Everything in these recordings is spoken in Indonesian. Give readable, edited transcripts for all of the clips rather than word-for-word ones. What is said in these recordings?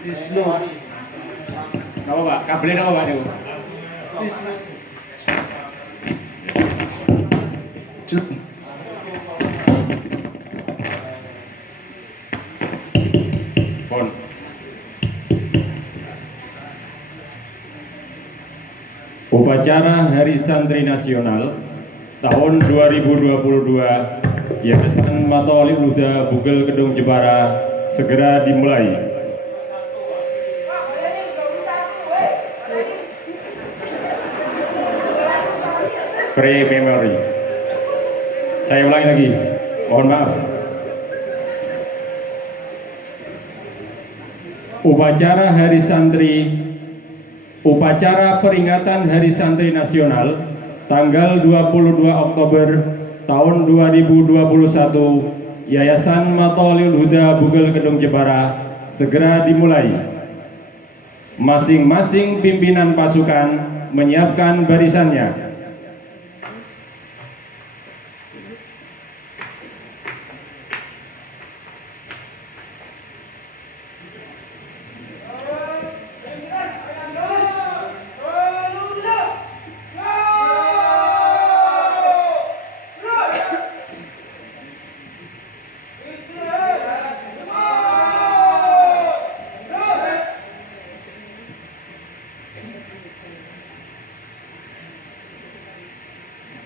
Wisnu. Apa Pak? Kabelnya apa Pak? Itu? Wisnu. Pon. Upacara Hari Santri Nasional tahun 2022 Yayasan Matolib Huda Bugel Kedung Jepara segera dimulai. Pre-memory. Saya ulangi lagi, mohon maaf. Upacara peringatan Hari Santri Nasional tanggal 22 Oktober tahun 2021 Yayasan Matolib Huda Bugel Kedung Jepara segera dimulai. Masing-masing pimpinan pasukan menyiapkan barisannya.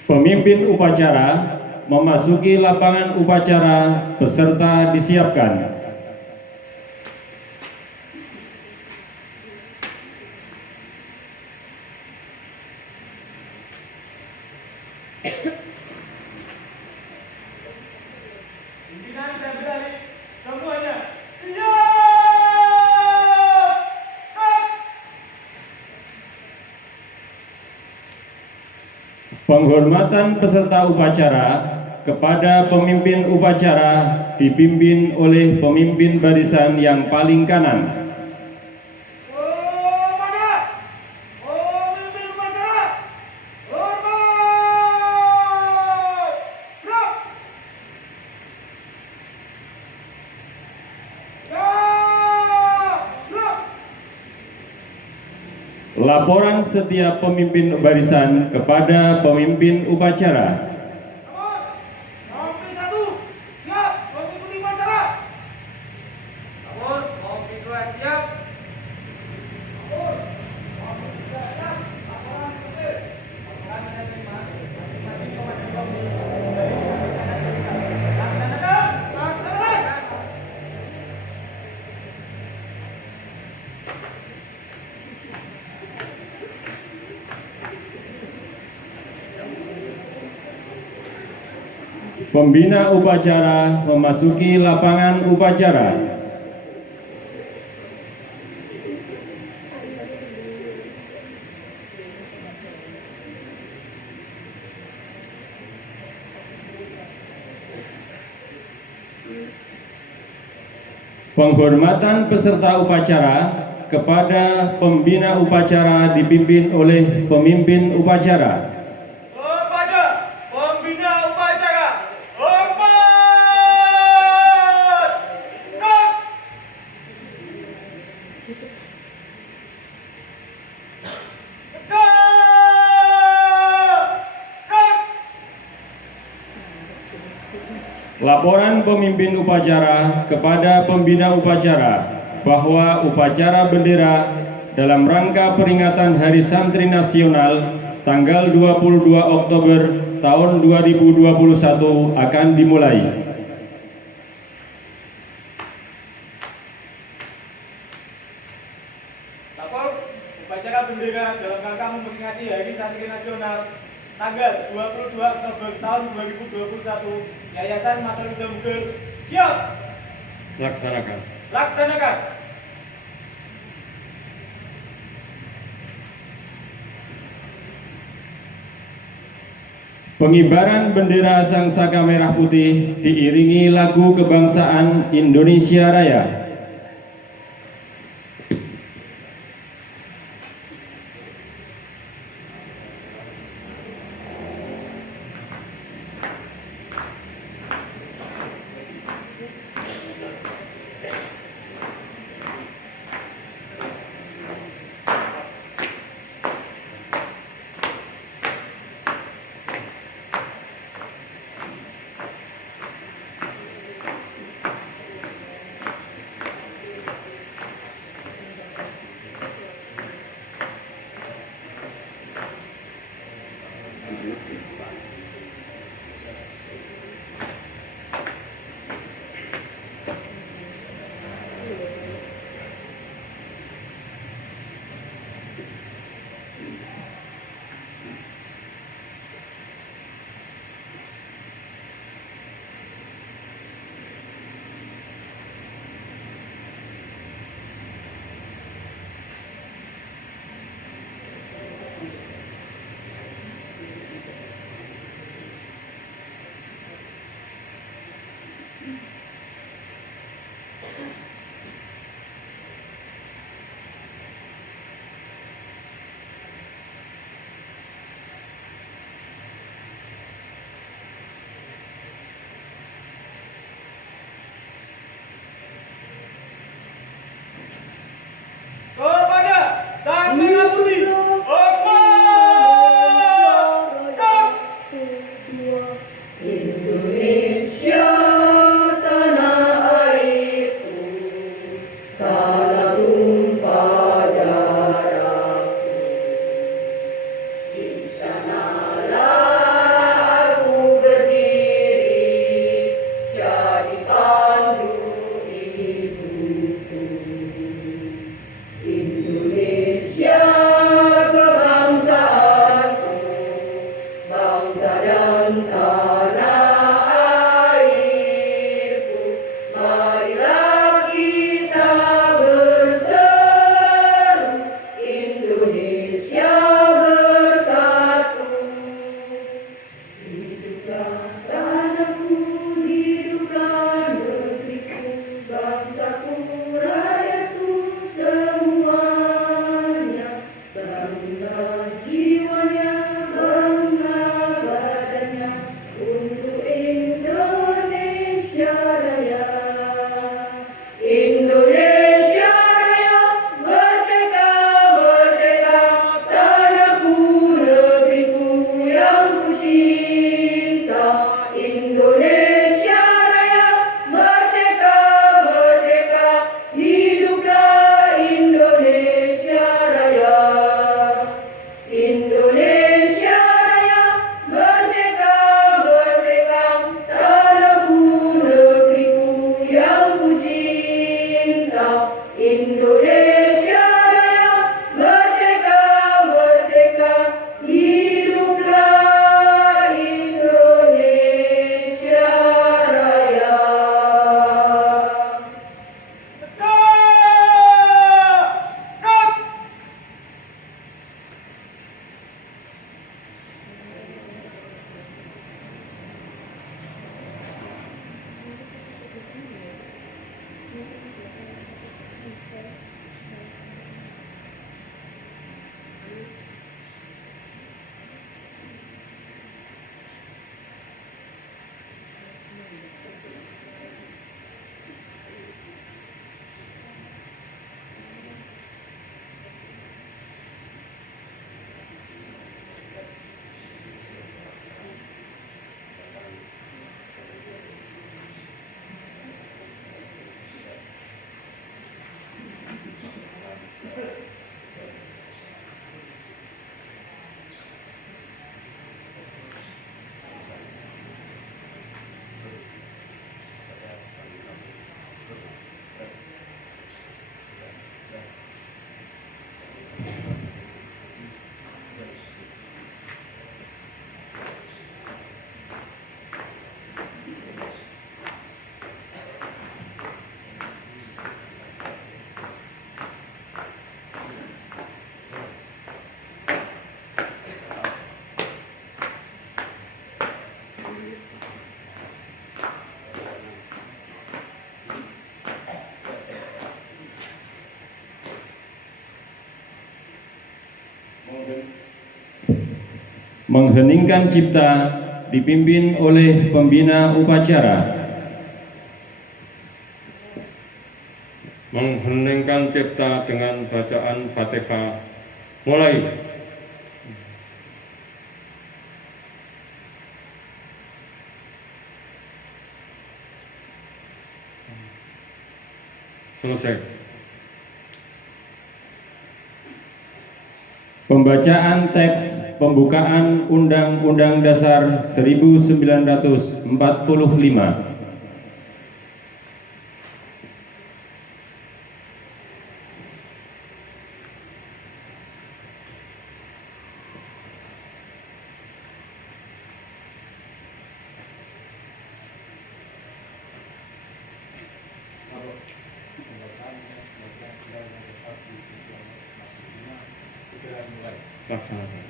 Pemimpin upacara memasuki lapangan upacara peserta disiapkan. Penghormatan peserta upacara kepada pemimpin upacara dipimpin oleh pemimpin barisan yang paling kanan. Laporan setiap pemimpin barisan kepada pemimpin upacara. Pembina upacara memasuki lapangan upacara. Penghormatan peserta upacara kepada pembina upacara dipimpin oleh pemimpin upacara. Laporan pemimpin upacara kepada pembina upacara bahwa upacara bendera dalam rangka peringatan Hari Santri Nasional tanggal 22 Oktober tahun 2021 akan dimulai. Lapor upacara bendera dalam rangka memperingati Hari Santri Nasional tanggal 22 Oktober tahun 2021 Yayasan Matolib Huda Bugel siap. Laksanakan. Laksanakan. Pengibaran bendera Sang Saka Merah Putih diiringi lagu kebangsaan Indonesia Raya. Kepada Sang Merah Putih, Akbar! Indonesia tanah airku, tanah tumpah darahku. Di sanalah aku berdiri, jadi pandu hidupku. Indonesia kebangsaanku, bangsa dan tanah airku. Marilah kita berseru, Indonesia bersatu. Hiduplah tanahku, hiduplah negeriku, bangsaku, rakyatku semuanya. Bangga jiwanya, bangga badannya, untuk Indonesia Raya. Indonesia Raya, merdeka, merdeka, tanahku, negeriku yang ku cinta. Indonesia Raya, merdeka, merdeka, hiduplah Indonesia Raya. Indonesia Raya, merdeka, merdeka, tanahku, negeriku yang ku cinta. Indonesia Raya, merdeka, merdeka, hiduplah Indonesia Raya. Tegak! Mengheningkan cipta dipimpin oleh pembina upacara. Mengheningkan cipta dengan bacaan Fatihah. Mulai. Selesai. Pembacaan teks pembukaan Undang-Undang Dasar 1945. Laksanakan.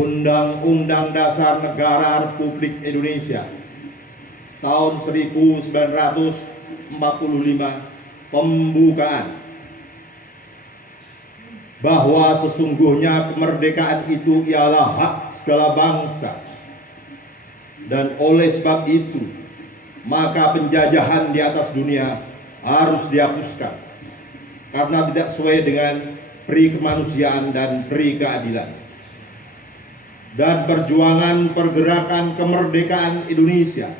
Undang-Undang Dasar Negara Republik Indonesia tahun 1945 pembukaan bahwa sesungguhnya kemerdekaan itu ialah hak segala bangsa, dan oleh sebab itu maka penjajahan di atas dunia harus dihapuskan karena tidak sesuai dengan peri kemanusiaan dan peri keadilan. Dan perjuangan pergerakan kemerdekaan Indonesia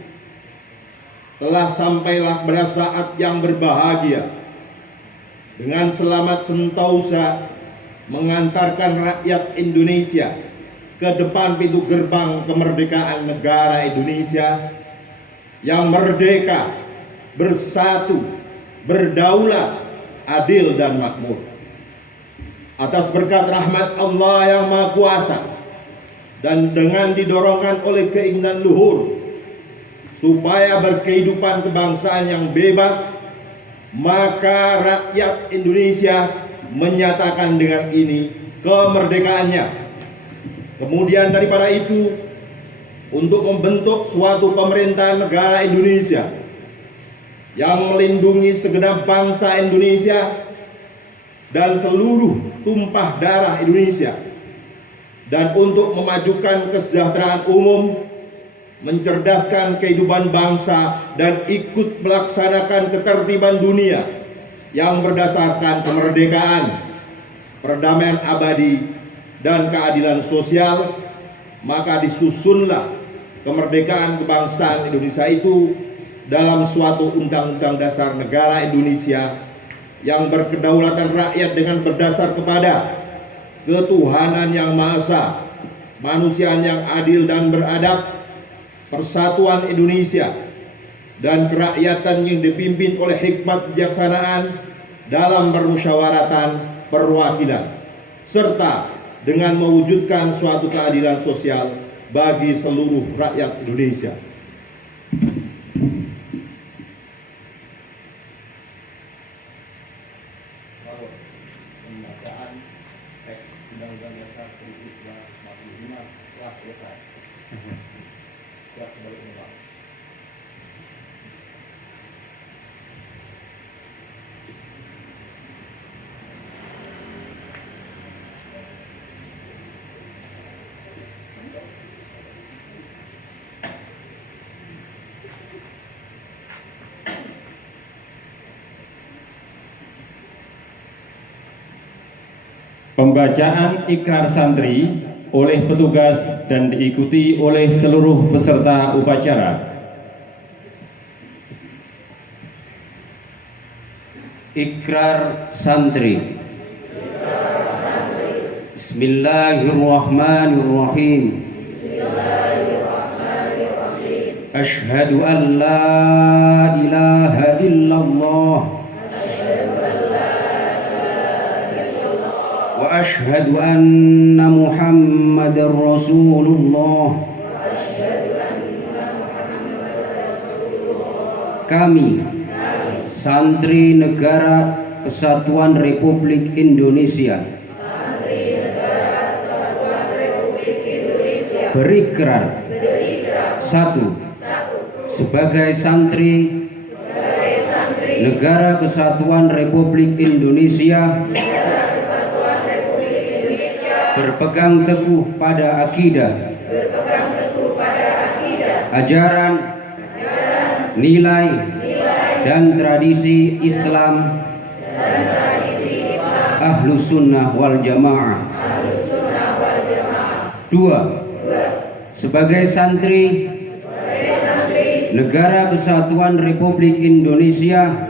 telah sampailah pada saat yang berbahagia dengan selamat sentosa mengantarkan rakyat Indonesia ke depan pintu gerbang kemerdekaan negara Indonesia yang merdeka, bersatu, berdaulat, adil dan makmur. Atas berkat rahmat Allah yang Maha Kuasa dan dengan didorongkan oleh keinginan luhur supaya berkehidupan kebangsaan yang bebas, maka rakyat Indonesia menyatakan dengan ini kemerdekaannya. Kemudian daripada itu, untuk membentuk suatu pemerintahan negara Indonesia yang melindungi segenap bangsa Indonesia dan seluruh tumpah darah Indonesia, dan untuk memajukan kesejahteraan umum, mencerdaskan kehidupan bangsa, dan ikut melaksanakan ketertiban dunia yang berdasarkan kemerdekaan, perdamaian abadi, dan keadilan sosial, maka disusunlah kemerdekaan kebangsaan Indonesia itu dalam suatu undang-undang dasar negara Indonesia yang berkedaulatan rakyat dengan berdasar kepada ketuhanan yang Maha Esa, kemanusiaan yang adil dan beradab, persatuan Indonesia, dan kerakyatan yang dipimpin oleh hikmat kebijaksanaan dalam permusyawaratan perwakilan, serta dengan mewujudkan suatu keadilan sosial bagi seluruh rakyat Indonesia. Pembacaan teks Undang-Undang Dasar 1945 telah selesai. Ya, sebaliknya Pak. Pembacaan ikrar santri oleh petugas dan diikuti oleh seluruh peserta upacara. Ikrar santri. Bismillahirrahmanirrahim. Asyhadu an la ilaha illallah wa asyhadu anna Muhammadar Rasulullah. Kami Santri Negara Kesatuan Republik Indonesia berikrar. 1. Sebagai santri Negara Kesatuan Republik Indonesia berpegang teguh pada akidah, ajaran, nilai, dan tradisi Islam Ahlus Sunnah wal Jamaah. 2. Sebagai santri Negara Kesatuan Republik Indonesia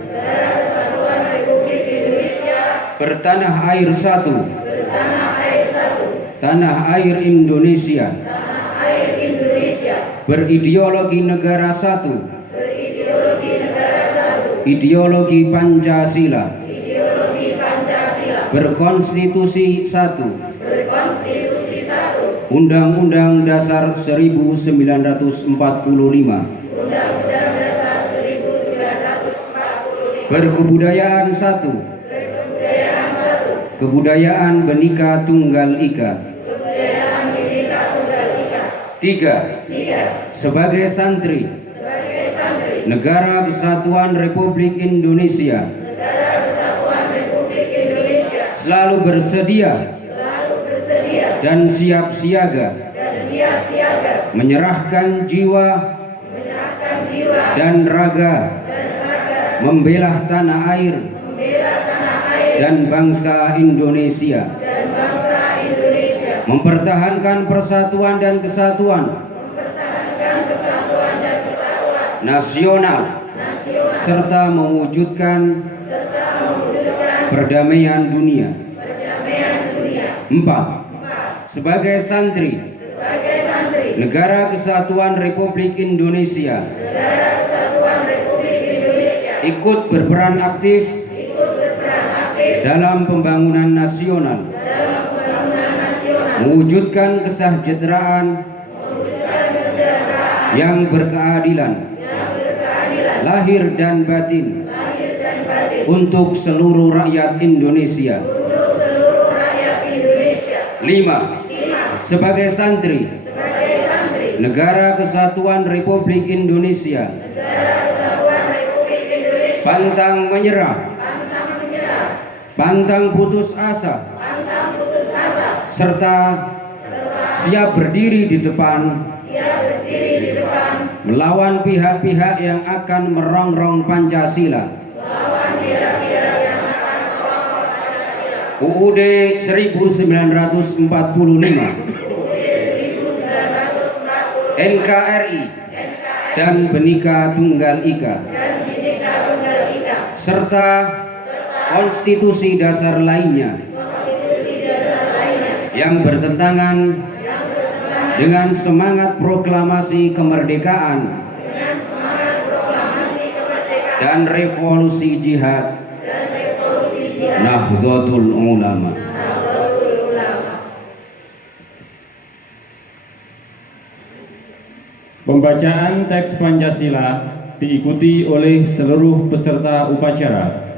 bertanah air satu, tanah air Indonesia, berideologi negara satu, ideologi Pancasila, berkonstitusi satu, Undang-Undang Dasar 1945, berkebudayaan satu, kebudayaan Bhinneka Tunggal Ika, 3. Tiga. Sebagai santri Sebagai santri Negara Kesatuan Republik Indonesia Negara Kesatuan Republik Indonesia selalu bersedia dan siap siaga menyerahkan jiwa dan raga membela tanah air dan bangsa Indonesia, mempertahankan persatuan dan kesatuan nasional serta mewujudkan perdamaian dunia. 4. Sebagai santri Negara Kesatuan Republik Indonesia ikut berperan aktif dalam pembangunan nasional, mewujudkan kesejahteraan yang berkeadilan lahir dan batin untuk seluruh rakyat Indonesia. 5. Sebagai santri Negara Kesatuan Republik Indonesia pantang menyerah, pantang putus asa, serta siap berdiri di depan melawan pihak-pihak yang akan merongrong Pancasila. UUD 1945, NKRI, dan Bhinneka Tunggal Ika, serta konstitusi dasar lainnya yang bertentangan dengan semangat proklamasi kemerdekaan dan revolusi jihad Nahdlatul Ulama. Pembacaan teks Pancasila diikuti oleh seluruh peserta upacara.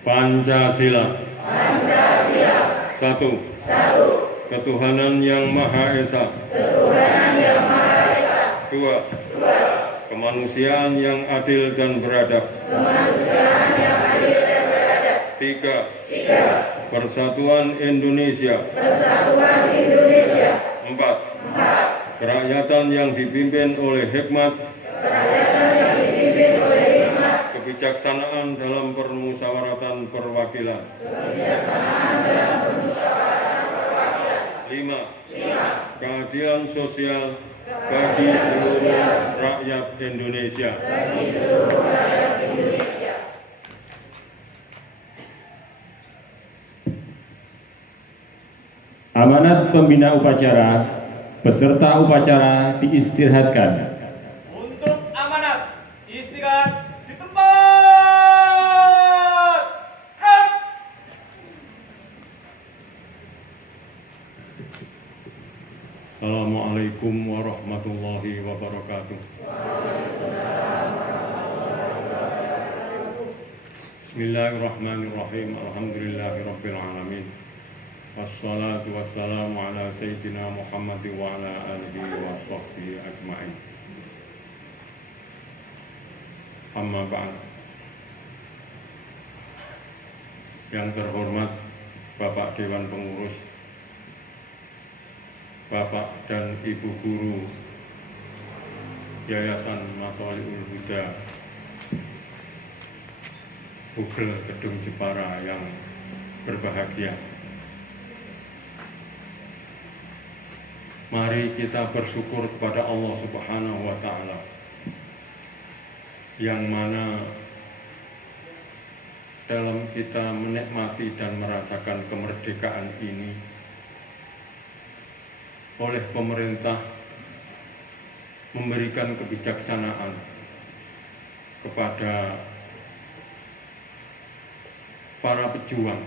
Pancasila. Satu. Ketuhanan yang Maha Esa. Dua. Kemanusiaan yang adil dan beradab. Tiga. Persatuan Indonesia. Empat. Kerakyatan yang dipimpin oleh hikmat. Kebijaksanaan dalam permusyawaratan perwakilan. 5. Keadilan sosial bagi seluruh rakyat Indonesia. Amanat pembina upacara, peserta upacara diistirahatkan. Untuk amanat, istirahat di tempat. Cut. Assalamualaikum warahmatullahi wabarakatuh. Bismillahirrahmanirrahim. Alhamdulillahirabbil alamin. Wassalatu wassalamu ala sayyidina Muhammad wa ala alihi wa sahbihi ajma'in. Amma ba'd. Yang terhormat Bapak Dewan Pengurus, Bapak dan Ibu Guru Yayasan Matholiul Huda Bugel Kedung Jepara yang berbahagia. Mari kita bersyukur kepada Allah Subhanahu wa Ta'ala yang mana dalam kita menikmati dan merasakan kemerdekaan ini oleh pemerintah memberikan kebijaksanaan kepada para pejuang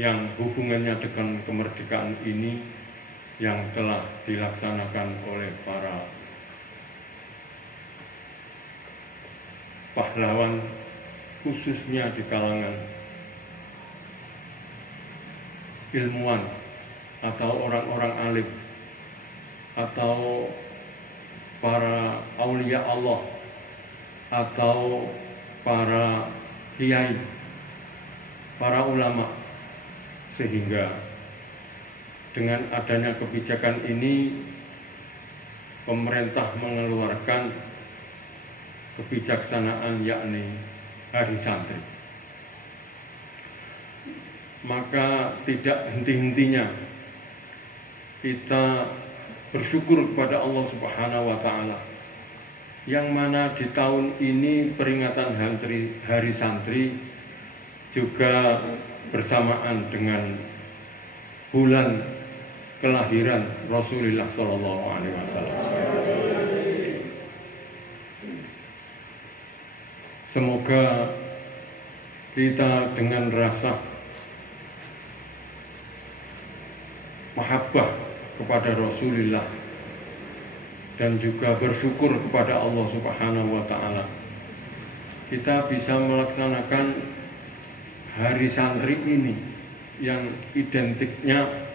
yang hubungannya dengan kemerdekaan ini yang telah dilaksanakan oleh para pahlawan, khususnya di kalangan ilmuwan atau orang-orang alim atau para aulia Allah atau para kiai, para ulama, sehingga dengan adanya kebijakan ini pemerintah mengeluarkan kebijaksanaan yakni Hari Santri. Maka tidak henti-hentinya kita bersyukur kepada Allah Subhanahu wa Ta'ala, yang mana di tahun ini peringatan Hari Santri juga bersamaan dengan bulan kelahiran Rasulullah Shallallahu Alaihi Wasallam. Semoga kita dengan rasa mahabbah kepada Rasulullah dan juga bersyukur kepada Allah Subhanahu wa Ta'ala, kita bisa melaksanakan Hari Santri ini yang identiknya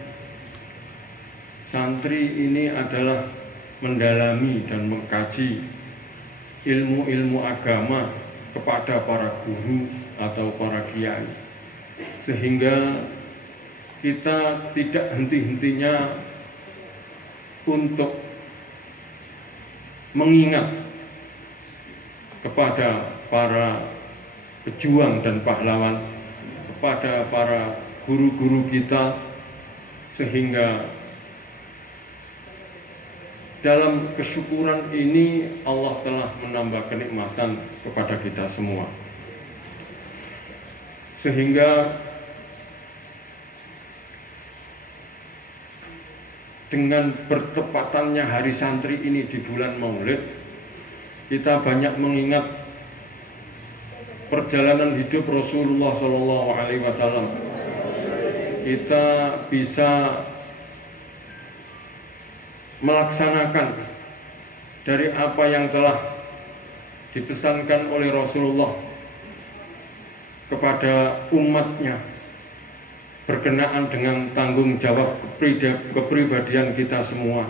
santri ini adalah mendalami dan mengkaji ilmu-ilmu agama kepada para guru atau para kiai, sehingga kita tidak henti-hentinya untuk mengingat kepada para pejuang dan pahlawan, kepada para guru-guru kita, sehingga dalam kesyukuran ini Allah telah menambah kenikmatan kepada kita semua, sehingga dengan bertepatannya Hari Santri ini di bulan Maulid, kita banyak mengingat perjalanan hidup Rasulullah Shallallahu Alaihi Wasallam. Kita bisa melaksanakan dari apa yang telah dipesankan oleh Rasulullah kepada umatnya berkenaan dengan tanggung jawab kepribadian kita semua,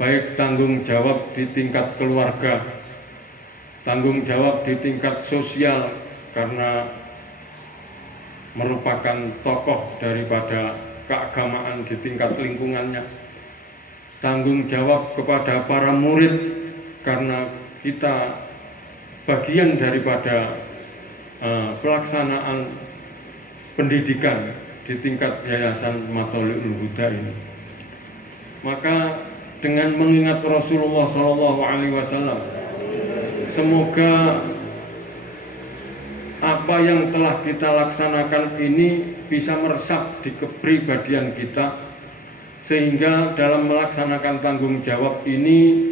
baik tanggung jawab di tingkat keluarga, tanggung jawab di tingkat sosial karena merupakan tokoh daripada keagamaan di tingkat lingkungannya, tanggung jawab kepada para murid karena kita bagian daripada pelaksanaan pendidikan di tingkat Yayasan Mathalul Huda ini. Maka dengan mengingat Rasulullah SAW, semoga apa yang telah kita laksanakan ini bisa meresap di kepribadian kita, sehingga dalam melaksanakan tanggung jawab ini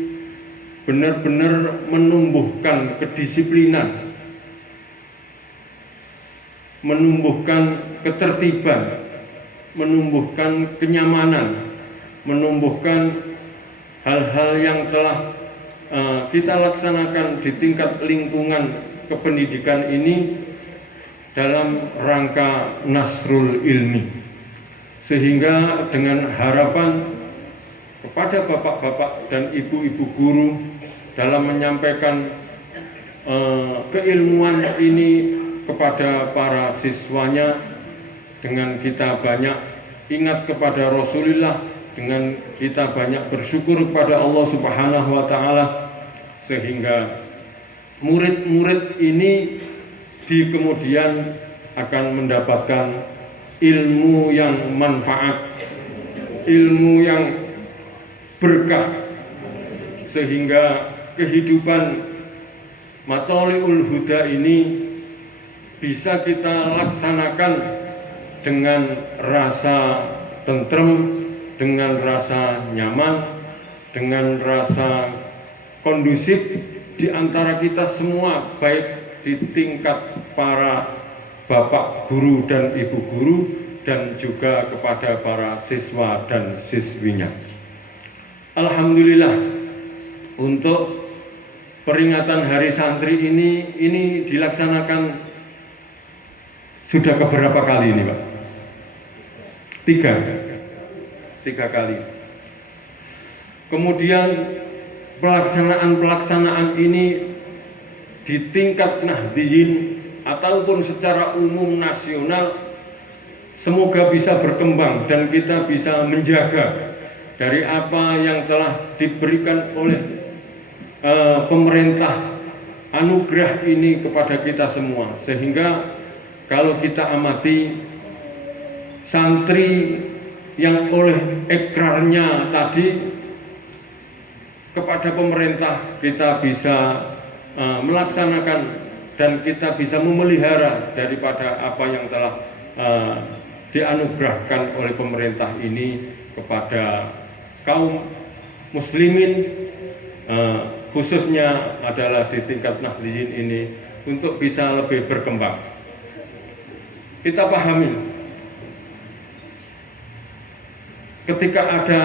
benar-benar menumbuhkan kedisiplinan, menumbuhkan ketertiban, menumbuhkan kenyamanan, menumbuhkan hal-hal yang telah kita laksanakan di tingkat lingkungan kependidikan ini dalam rangka nasrul ilmi, sehingga dengan harapan kepada bapak-bapak dan ibu-ibu guru dalam menyampaikan keilmuan ini kepada para siswanya, dengan kita banyak ingat kepada Rasulullah, dengan kita banyak bersyukur kepada Allah Subhanahu wa Ta'ala, sehingga murid-murid ini di kemudian akan mendapatkan ilmu yang manfaat, ilmu yang berkah, sehingga kehidupan Matholiul Huda ini bisa kita laksanakan dengan rasa tentrem, dengan rasa nyaman, dengan rasa kondusif di antara kita semua, baik di tingkat para bapak guru dan ibu guru dan juga kepada para siswa dan siswinya. Alhamdulillah, untuk peringatan Hari Santri ini dilaksanakan sudah keberapa kali ini, Pak? Tiga kali. Kemudian pelaksanaan ini di tingkat Nahdliyin ataupun secara umum nasional semoga bisa berkembang dan kita bisa menjaga dari apa yang telah diberikan oleh pemerintah anugerah ini kepada kita semua, sehingga kalau kita amati santri yang oleh ikrarnya tadi kepada pemerintah kita bisa melaksanakan dan kita bisa memelihara daripada apa yang telah dianugerahkan oleh pemerintah ini kepada kaum muslimin, khususnya adalah di tingkat Nahdliyin ini untuk bisa lebih berkembang. Kita pahami ketika ada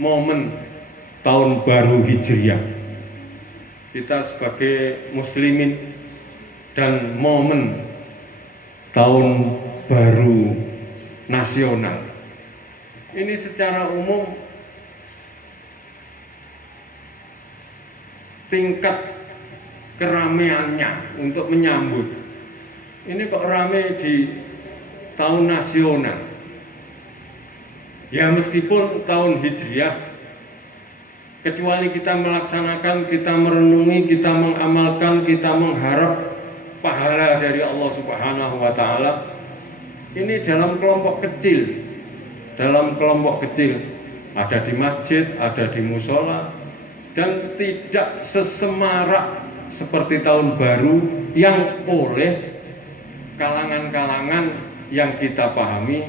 momen tahun baru Hijriah, kita sebagai muslimin dan momen tahun baru nasional ini secara umum tingkat keramaiannya untuk menyambut ini kok ramai di tahun nasional. Ya meskipun tahun Hijriah, kecuali kita melaksanakan, kita merenungi, kita mengamalkan, kita mengharap pahala dari Allah Subhanahu wa Ta'ala, ini dalam kelompok kecil, ada di masjid, ada di musola, dan tidak sesemarak seperti tahun baru yang oleh kalangan-kalangan yang kita pahami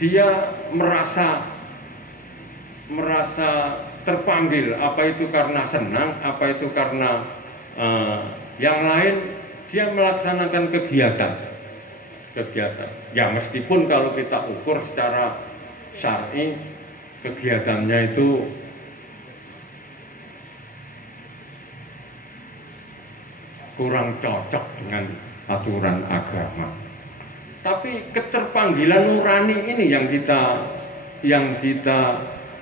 dia merasa terpanggil, apa itu karena senang, apa itu karena yang lain, dia melaksanakan kegiatan. Ya meskipun kalau kita ukur secara syar'i kegiatannya itu kurang cocok dengan aturan agama. Tapi keterpanggilan nurani ini yang kita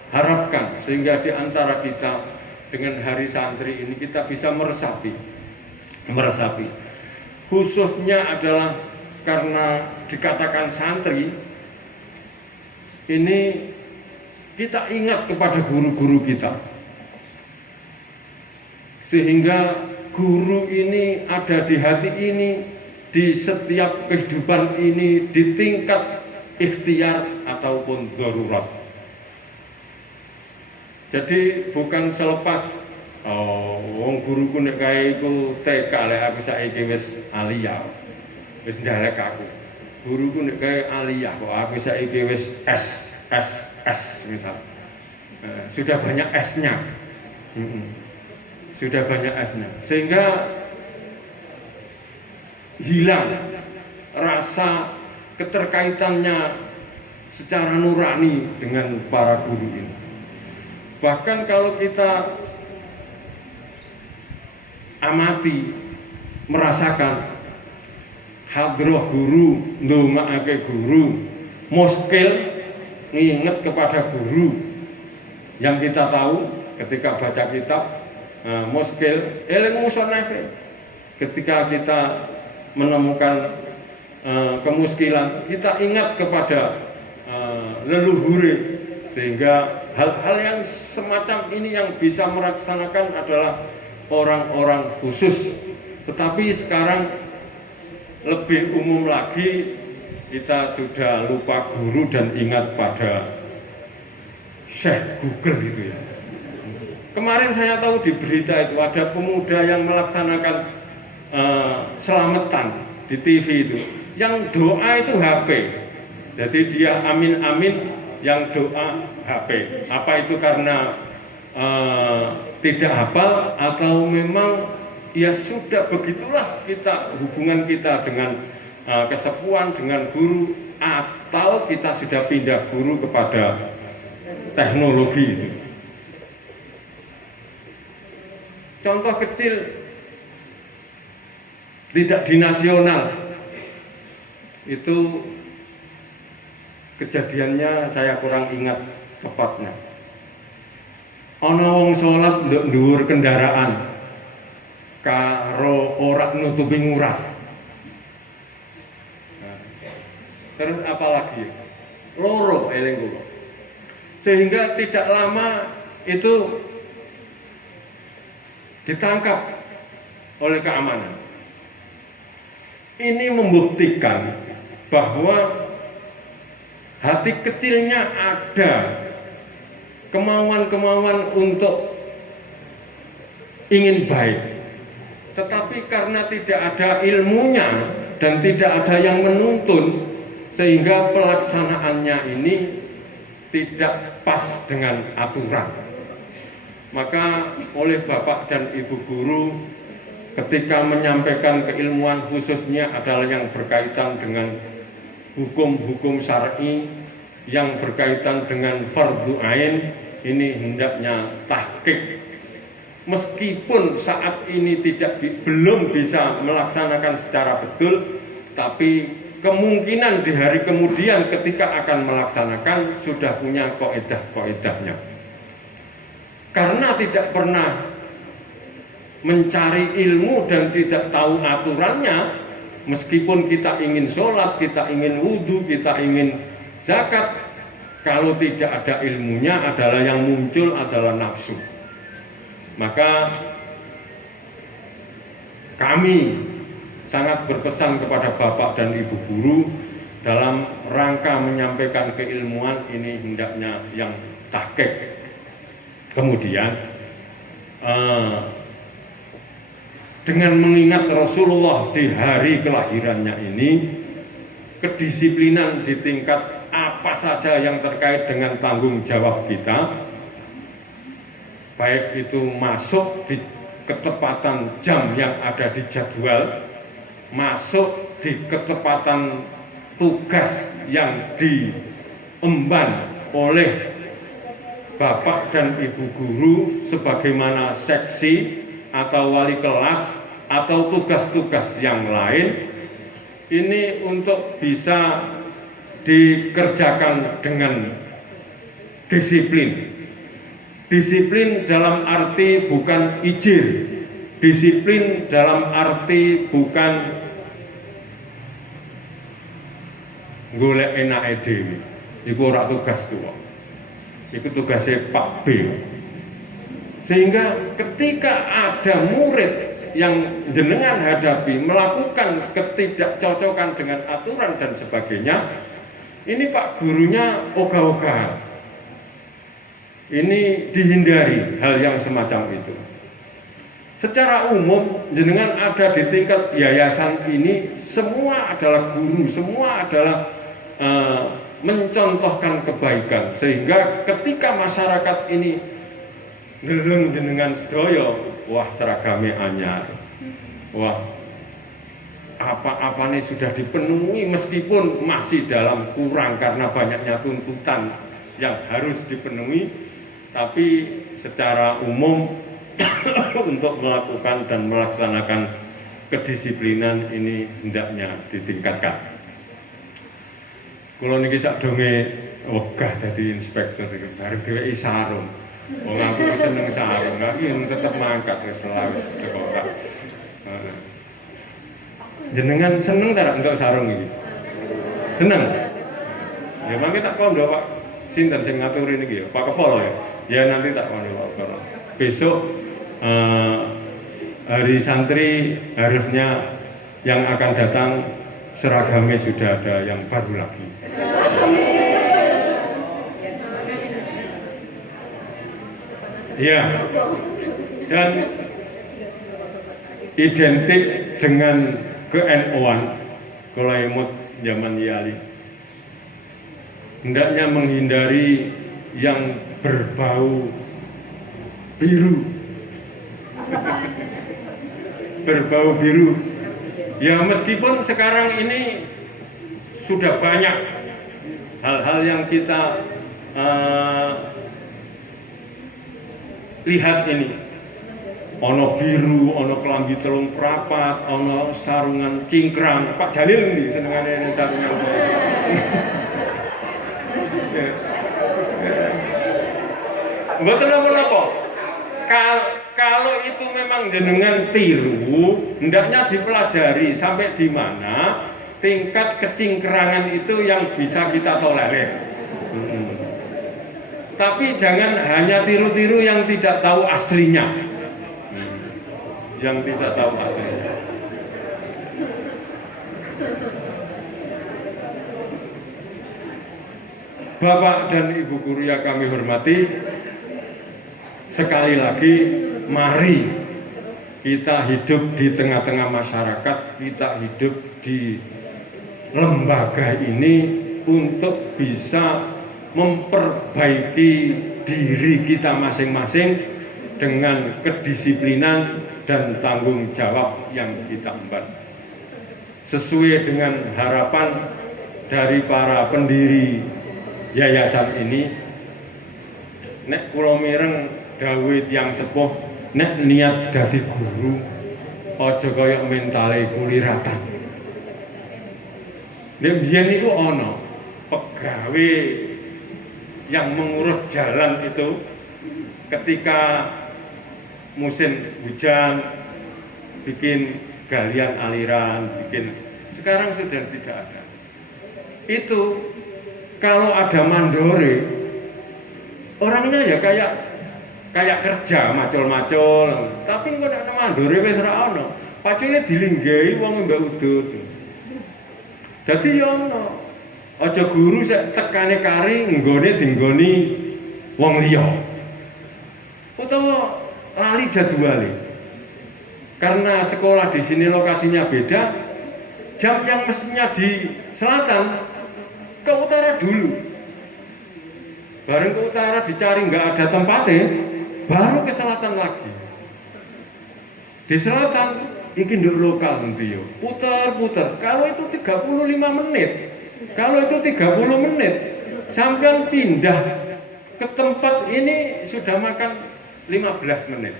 harapkan, sehingga di antara kita dengan Hari Santri ini kita bisa meresapi. Khususnya adalah karena dikatakan santri, ini kita ingat kepada guru-guru kita, sehingga guru ini ada di hati ini, di setiap kehidupan ini, di tingkat ikhtiar ataupun darurat. Jadi bukan selepas wong guruku nek kae iku TK lek aku saiki wis aliyah. Wis ndarek aku. Guruku nek kae aliyah kok aku saiki wis S misal. Sudah banyak S-nya. Sudah banyak S-nya. Sehingga hilang rasa keterkaitannya secara nurani dengan para guru ini. Bahkan kalau kita amati, merasakan hadroh guru, ndongaake guru, muskil nginget kepada guru, yang kita tahu ketika baca kitab muskil eling musonake, ketika kita menemukan kemuskilan, kita ingat kepada leluhure, sehingga hal-hal yang semacam ini yang bisa melaksanakan adalah orang-orang khusus. Tetapi sekarang lebih umum lagi, kita sudah lupa guru dan ingat pada Syekh Google itu ya. Kemarin saya tahu di berita itu ada pemuda yang melaksanakan selamatan di TV itu, yang doa itu HP. Jadi dia amin-amin, yang doa HP. Apa itu karena tidak hafal atau memang ya sudah begitulah kita hubungan kita dengan kesepuan, dengan guru, atau kita sudah pindah guru kepada teknologi itu. Contoh kecil, tidak di nasional itu kejadiannya saya kurang ingat tepatnya. Ana wong salat nduk dhuwur kendaraan karo ora nutupi ngurah. Nah, terus apa lagi? Loro eling kula. Sehingga tidak lama itu ditangkap oleh keamanan. Ini membuktikan bahwa hati kecilnya ada kemauan-kemauan untuk ingin baik, tetapi karena tidak ada ilmunya dan tidak ada yang menuntun, sehingga pelaksanaannya ini tidak pas dengan aturan. Maka oleh Bapak dan Ibu guru ketika menyampaikan keilmuan khususnya adalah yang berkaitan dengan hukum-hukum syar'i, yang berkaitan dengan fardhu ain, ini hendaknya tahqiq. Meskipun saat ini belum bisa melaksanakan secara betul, tapi kemungkinan di hari kemudian ketika akan melaksanakan sudah punya kaidah-kaidahnya. Karena tidak pernah mencari ilmu dan tidak tahu aturannya, meskipun kita ingin sholat, kita ingin wudhu, kita ingin zakat, kalau tidak ada ilmunya adalah yang muncul adalah nafsu. Maka kami sangat berpesan kepada Bapak dan Ibu guru dalam rangka menyampaikan keilmuan ini hendaknya yang tahqiq. Kemudian dengan mengingat Rasulullah di hari kelahirannya ini, kedisiplinan di tingkat apa saja yang terkait dengan tanggung jawab kita, baik itu masuk di ketepatan jam yang ada di jadwal, masuk di ketepatan tugas yang diemban oleh Bapak dan Ibu guru sebagaimana seksi atau wali kelas atau tugas-tugas yang lain, ini untuk bisa dikerjakan dengan disiplin. Disiplin dalam arti bukan ijir, disiplin dalam arti bukan golek enake dhewe. Iku ora tugas tuwa. Itu tugasnya Pak B. Sehingga ketika ada murid yang jenengan hadapi melakukan ketidakcocokan dengan aturan dan sebagainya, ini Pak gurunya ogah-ogahan. Ini dihindari hal yang semacam itu. Secara umum jenengan ada di tingkat yayasan ini, semua adalah guru, semua adalah mencontohkan kebaikan, sehingga ketika masyarakat ini ngeleng jenengan sedaya, wah seragame anyar, wah apa-apa nih sudah dipenuhi meskipun masih dalam kurang karena banyaknya tuntutan yang harus dipenuhi, tapi secara umum untuk melakukan dan melaksanakan kedisiplinan ini hendaknya ditingkatkan. Kalau niki sakdonge wegah dadi inspektur iki bareng dheweke sarung. Wong aku seneng sarung, lagi tetep mangkat wis lawis teko Kak. Jenengan seneng ta entuk sarung iki? Seneng. Ya mangke tak kondo Pak sinten sing ngaturi niki ya, Pak Kepala ya. Ya nanti tak kondo Pak Kepala. Besok hari santri harusnya yang akan datang seragamnya sudah ada yang baru lagi. Ya, dan identik dengan ke-NU-an kalau emut zaman Yali. Hendaknya menghindari yang berbau biru. Berbau biru. Ya meskipun sekarang ini sudah banyak hal-hal yang kita lihat ini, ono biru, ono kelambi telung prapat, ono sarungan cingkrang. Pak Jalil ini senengannya sarungan. Mboten apa-apa. Kalau itu memang jenengan tiru, hendaknya dipelajari sampai di mana tingkat kecingkrangan itu yang bisa kita tolerir. Tapi jangan hanya tiru-tiru yang tidak tahu aslinya. Yang tidak tahu aslinya. Bapak dan Ibu guru yang kami hormati, sekali lagi mari kita hidup di tengah-tengah masyarakat, kita hidup di lembaga ini untuk bisa memperbaiki diri kita masing-masing dengan kedisiplinan dan tanggung jawab yang kita emban. Sesuai dengan harapan dari para pendiri yayasan ini, nek kula mireng dawuh tiyang sepuh, nek niat dadi guru aja kaya mentale kuliratan. Nek biyen iku ana pegawai yang mengurus jalan itu ketika musim hujan bikin galian aliran, sekarang sudah tidak ada. Itu kalau ada mandore, orangnya ya kayak kerja macul-macul, tapi kok nek mandore wis ora ana. Pacule dilinggahi wong mbak udut. Dadi ya ana. Aja guru sek tekane kari nggone dinggoni wong liya. Utawa lali jadwale. Karena sekolah di sini lokasinya beda, jam yang mestinya di selatan ke utara dulu. Bareng ke utara dicari nggak ada tempatnya, baru ke selatan lagi. Di selatan iki nduk lokal nanti yo. Putar-putar. Kalau itu 35 menit. Kalau itu 30 menit, sampai pindah ke tempat ini sudah makan 15 menit.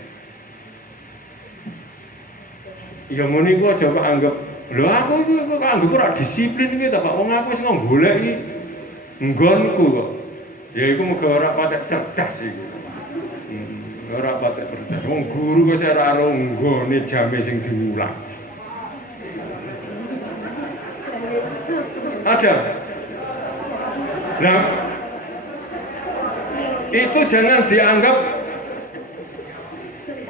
Ya muni ku aja anggap, lho aku itu kok anggap ora disiplin iki ta Pak. Wong aku wis nggoleki nggonku kok. Ya iku muga ora patek cerdas iku. Ora patek cerdas. Wong guru wis ora aro nggone jame sing diulang. Ada. Nah, itu jangan dianggap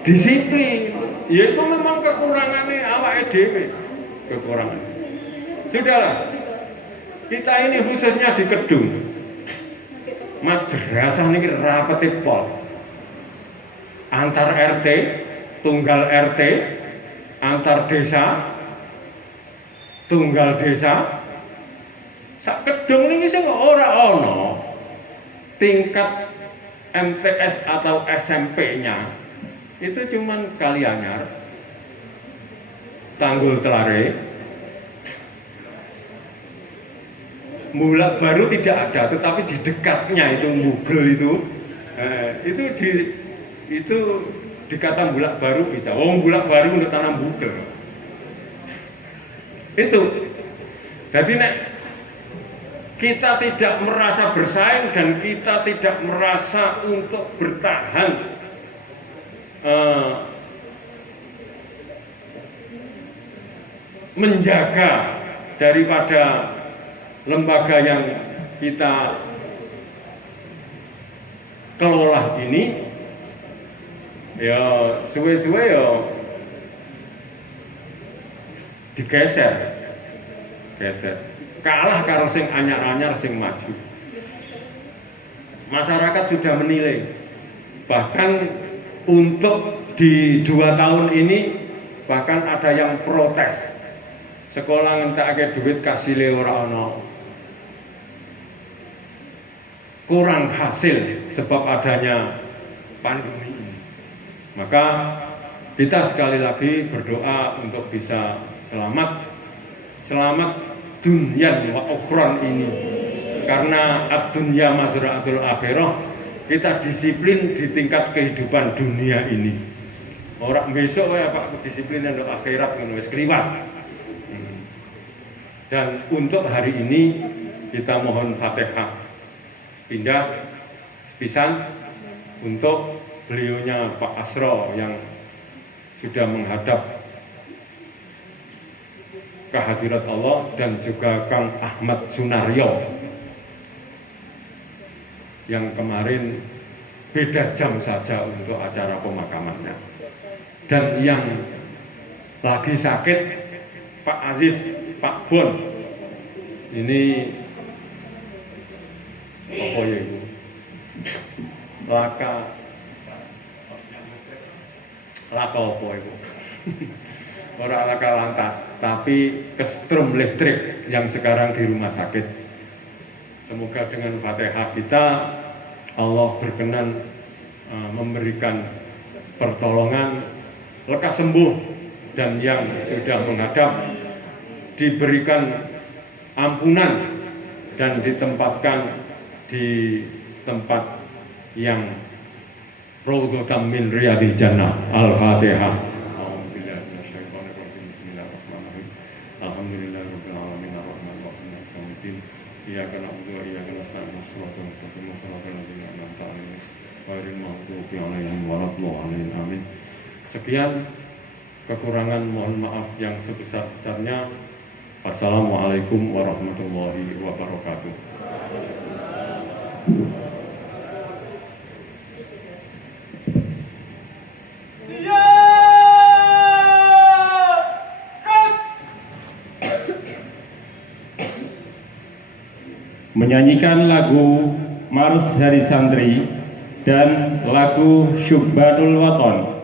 disiplin. Ya itu memang kekurangannya awake dhewe. Kekurangan. Sudahlah. Kita ini khususnya di Kedung. Madrasah niki rapete pol. Antar RT, tunggal RT, antar desa, tunggal desa. Sak Kedung ini sing ora ana tingkat MTS atau SMP-nya itu cuman Kalianyar, Tanggul Telare, Bulak Baru tidak ada, tetapi di dekatnya itu Mugel itu dikata Bulak Baru bisa. Bulak Baru untuk tanam Mugel. Itu. Jadi nek kita tidak merasa bersaing dan kita tidak merasa untuk bertahan menjaga daripada lembaga yang kita kelola ini, ya suwe-suwe ya digeser. Kalah karo sing anyar-anyar sing maju. Masyarakat sudah menilai Bahkan untuk di 2 tahun ini bahkan ada yang protes. Sekolah ngentekake duit kasile ora ana. Kurang hasil sebab adanya pandemi ini. Maka kita sekali lagi berdoa untuk bisa selamat dunia wa ukhron ini. Karena ad-dunya mazra'atul akhirah, kita disiplin di tingkat kehidupan dunia ini. Orang besok ya Pak disiplin untuk akhirat ngono wis kliwat. Dan untuk hari ini kita mohon Fatihah pindah pisan untuk beliaunya Pak Asro yang sudah menghadap kehadirat Allah dan juga Kang Ahmad Sunaryo yang kemarin beda jam saja untuk acara pemakamannya. Dan yang lagi sakit Pak Aziz, Pak Bon, ini apa ya Ibu? Laka apa Ibu? Orang laka lantas, tapi kesetrum listrik yang sekarang di rumah sakit. Semoga dengan Fatihah kita Allah berkenan memberikan pertolongan, lekas sembuh, dan yang sudah menghadap diberikan ampunan dan ditempatkan di tempat yang Raudhatam min riyadil jannah. Al-Fatihah. Iyyaka na'budu wa iyyaka nasta'in shiratal mustaqim shiratal ladzina an'amta 'alaihim ghairil maghdubi 'alaihim waladdallin. Amin. Sekian kekurangan mohon maaf yang sebesar-besarnya. Wassalamualaikum warahmatullahi wabarakatuh. Menyanyikan lagu Mars Hari Santri dan lagu Syubbatul Waton.